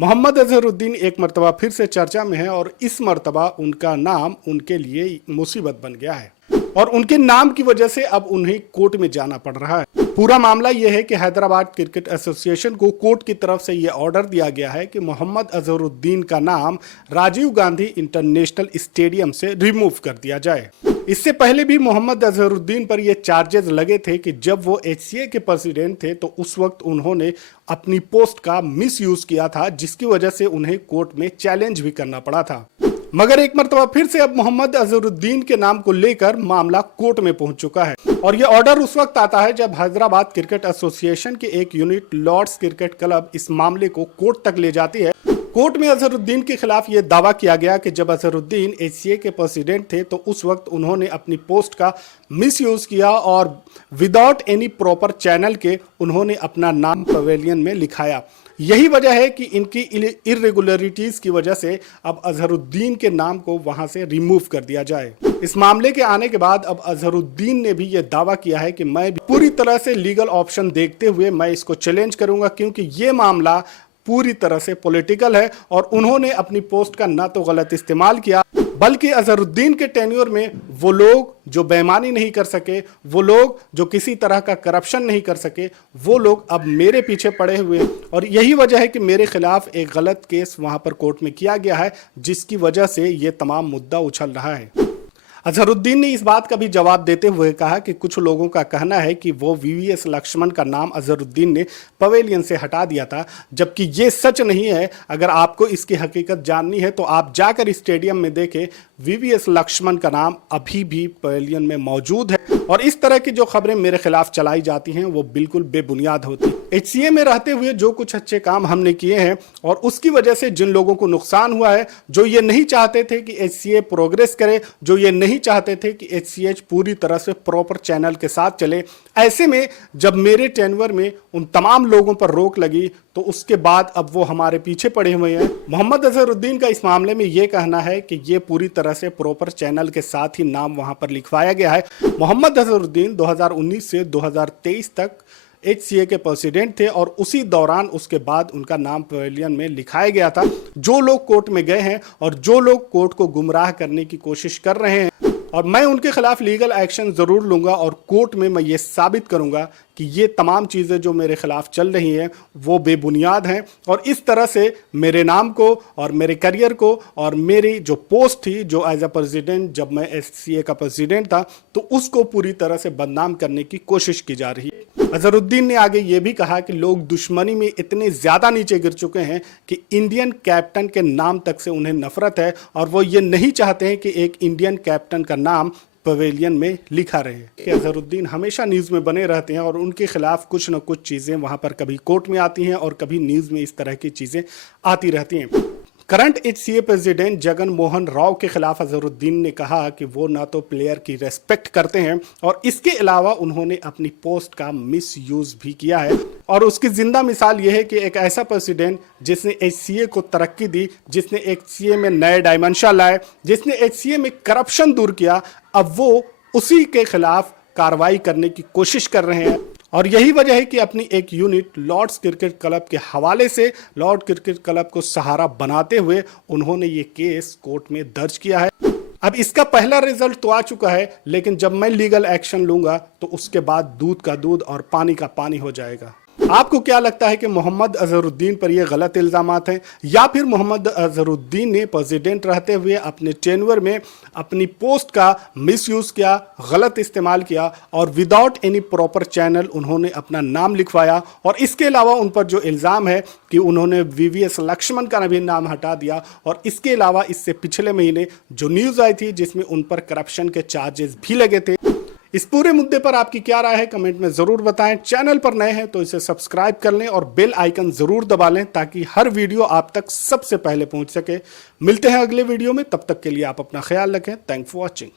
मोहम्मद अजहरुद्दीन एक मर्तबा फिर से चर्चा में है और इस मर्तबा उनका नाम उनके लिए मुसीबत बन गया है और उनके नाम की वजह से अब उन्हें कोर्ट में जाना पड़ रहा है। पूरा मामला यह है कि हैदराबाद क्रिकेट एसोसिएशन को कोर्ट की तरफ से यह ऑर्डर दिया गया है कि मोहम्मद अजहरुद्दीन का नाम राजीव गांधी इंटरनेशनल स्टेडियम से रिमूव कर दिया जाए। इससे पहले भी मोहम्मद अजहरुद्दीन पर यह चार्जेस लगे थे कि जब वो एचसीए के प्रेसिडेंट थे तो उस वक्त उन्होंने अपनी पोस्ट का मिस यूज किया था, जिसकी वजह से उन्हें कोर्ट में चैलेंज भी करना पड़ा था। मगर एक मर्तबा फिर से अब मोहम्मद अजहरुद्दीन के नाम को लेकर मामला कोर्ट में पहुंच चुका है और यह ऑर्डर उस वक्त आता है जब हैदराबाद क्रिकेट एसोसिएशन की एक यूनिट लॉर्ड्स क्रिकेट क्लब इस मामले को कोर्ट तक ले जाती है। कोर्ट में अजहरुद्दीन के खिलाफ यह दावा किया गया कि जब अजहरुद्दीन एचसीए के प्रेसिडेंट थे तो उस वक्त उन्होंने अपनी पोस्ट का मिसयूज किया और विदाउट एनी प्रॉपर चैनल के उन्होंने अपना नाम पवेलियन में लिखाया। यही वजह है कि इनकी इरेगुलरिटीज की वजह से अब अजहरुद्दीन के नाम को वहां से रिमूव कर दिया जाए। इस मामले के आने के बाद अब अजहरुद्दीन ने भी यह दावा किया है कि मैं भी पूरी तरह से लीगल ऑप्शन देखते हुए मैं इसको चैलेंज करूंगा, क्योंकि ये मामला पूरी तरह से पॉलिटिकल है और उन्होंने अपनी पोस्ट का ना तो गलत इस्तेमाल किया बल्कि अजहरुद्दीन के टेन्योर में वो लोग जो बेईमानी नहीं कर सके, वो लोग जो किसी तरह का करप्शन नहीं कर सके, वो लोग अब मेरे पीछे पड़े हुए और यही वजह है कि मेरे खिलाफ एक गलत केस वहां पर कोर्ट में किया गया है, जिसकी वजह से ये तमाम मुद्दा उछल रहा है। अजहरुद्दीन ने इस बात का भी जवाब देते हुए कहा कि कुछ लोगों का कहना है कि वो वीवीएस लक्ष्मण का नाम अजहरुद्दीन ने पवेलियन से हटा दिया था, जबकि ये सच नहीं है। अगर आपको इसकी हकीकत जाननी है तो आप जाकर स्टेडियम में देखें, वीवीएस लक्ष्मण का नाम अभी भी पवेलियन में मौजूद है और इस तरह की जो खबरें मेरे खिलाफ चलाई जाती हैं वो बिल्कुल बेबुनियाद होती। एचसीए में रहते हुए जो कुछ अच्छे काम हमने किए हैं और उसकी वजह से जिन लोगों को नुकसान हुआ है, जो ये नहीं चाहते थे कि एचसीए प्रोग्रेस करे, जो ये नहीं चाहते थे कि एचसीएच पूरी तरह से प्रॉपर चैनल के साथ चले, ऐसे में जब मेरे टेन्योर में उन तमाम लोगों पर रोक लगी तो उसके बाद अब वो हमारे पीछे पड़े हुए हैं। मोहम्मद अजहरुद्दीन का इस मामले में ये कहना है कि ये पूरी तरह से प्रॉपर चैनल के साथ ही नाम वहां पर लिखवाया गया है। मोहम्मद अजहरुद्दीन 2019 से 2023 तक एचसीए के प्रेसिडेंट थे और उसी दौरान उसके बाद उनका नाम पवेलियन में लिखाया गया था। जो लोग कोर्ट में गए हैं और जो लोग कोर्ट को गुमराह करने की कोशिश कर रहे हैं, और मैं उनके खिलाफ लीगल एक्शन जरूर लूंगा और कोर्ट में मैं ये साबित करूंगा कि ये तमाम चीज़ें जो मेरे खिलाफ चल रही हैं वो बेबुनियाद हैं और इस तरह से मेरे नाम को और मेरे करियर को और मेरी जो पोस्ट थी जो एज अ प्रेसिडेंट, जब मैं एचसीए का प्रेसिडेंट था, तो उसको पूरी तरह से बदनाम करने की कोशिश की जा रही है। अजहरुद्दीन ने आगे ये भी कहा कि लोग दुश्मनी में इतने ज़्यादा नीचे गिर चुके हैं कि इंडियन कैप्टन के नाम तक से उन्हें नफरत है और वो ये नहीं चाहते हैं कि एक इंडियन कैप्टन का नाम पवेलियन में लिखा रहे। कि अजहरुद्दीन हमेशा न्यूज़ में बने रहते हैं और उनके खिलाफ कुछ न कुछ चीज़ें वहाँ पर कभी कोर्ट में आती हैं और कभी न्यूज़ में इस तरह की चीज़ें आती रहती हैं। Current HCA president Jagan Mohan Rao के खिलाफ अजहरुद्दीन ने कहा कि वो ना तो प्लेयर की रेस्पेक्ट करते हैं और इसके अलावा उन्होंने अपनी पोस्ट का मिस यूज भी किया है। और उसकी जिंदा मिसाल यह है कि एक ऐसा प्रेसिडेंट जिसने एचसीए को तरक्की दी, जिसने एचसीए में नए डायमेंशन लाए, जिसने एचसीए में करप्शन दूर किया, अब वो उसी के खिलाफ कार्रवाई करने की कोशिश कर रहे हैं। और यही वजह है कि अपनी एक यूनिट लॉर्ड्स क्रिकेट क्लब के हवाले से लॉर्ड क्रिकेट क्लब को सहारा बनाते हुए उन्होंने ये केस कोर्ट में दर्ज किया है। अब इसका पहला रिजल्ट तो आ चुका है, लेकिन जब मैं लीगल एक्शन लूंगा तो उसके बाद दूध का दूध और पानी का पानी हो जाएगा। आपको क्या लगता है कि मोहम्मद अजहरुद्दीन पर यह गलत इल्जामात हैं या फिर मोहम्मद अजहरुद्दीन ने प्रेसिडेंट रहते हुए अपने टेन्योर में अपनी पोस्ट का मिसयूज किया, गलत इस्तेमाल किया और विदाउट एनी प्रॉपर चैनल उन्होंने अपना नाम लिखवाया और इसके अलावा उन पर जो इल्ज़ाम है कि उन्होंने वीवीएस लक्ष्मण का भी नाम हटा दिया और इसके अलावा इससे पिछले महीने जो न्यूज़ आई थी जिसमें उन पर करप्शन के चार्जेस भी लगे थे। इस पूरे मुद्दे पर आपकी क्या राय है कमेंट में जरूर बताएं। चैनल पर नए हैं तो इसे सब्सक्राइब कर लें और बेल आइकन जरूर दबा लें ताकि हर वीडियो आप तक सबसे पहले पहुंच सके। मिलते हैं अगले वीडियो में, तब तक के लिए आप अपना ख्याल रखें। Thanks for watching.